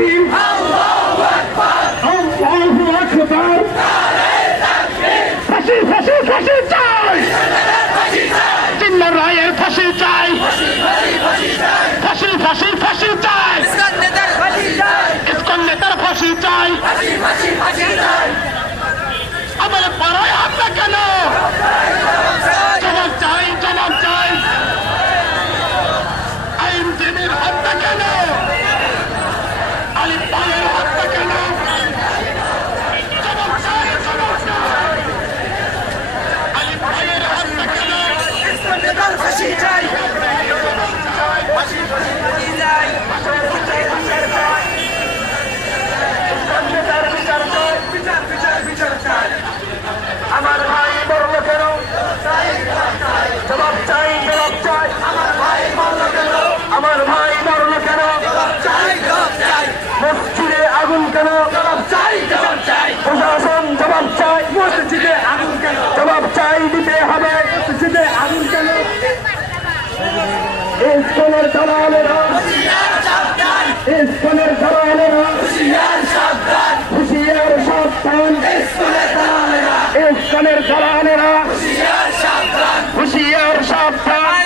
তাকবীর আল্লাহু আকবার আল্লাহু আকবার ফাঁসি ফাঁসি ফাঁসি চাই চিন্নার রায়ের ফাঁসি চাই ফাঁসি ফাঁসি ফাঁসি চাই ইসকন নেতার ফাঁসি চাই আমার পাড়ায় হামলা কেন জবাব চাই জবাব চাই আইনজীবীর হত্যা কেন আলিফ ভাইয়ের হত্যা কেন জবাব চাই জবাব চাই আলিফ ভাইয়ের হত্যা কেন ইসকন নেতার ফাঁসি চাই ফাঁসি ফাঁসি ফাঁসি চাই আমার ভাই মরল কেন জবাব চাই জবাব চাই আমার ভাই মরল কেন আমার ভাই মরল কেন মসজিদে আগুন কেন জবাব চাই জবাব চাই প্রশাসন জবাব চাই মসজিদে আগুন কেন জবাব চাই দিতে হবে মসজিদে আগুন কেন ইসকনের দালালেরা ইসকনের দালালেরা হুঁশিয়ার সাবধান হুঁশিয়ার সাবধান ইসকনের দালালেরা হুঁশিয়ার সাবধান হুঁশিয়ার সাবধান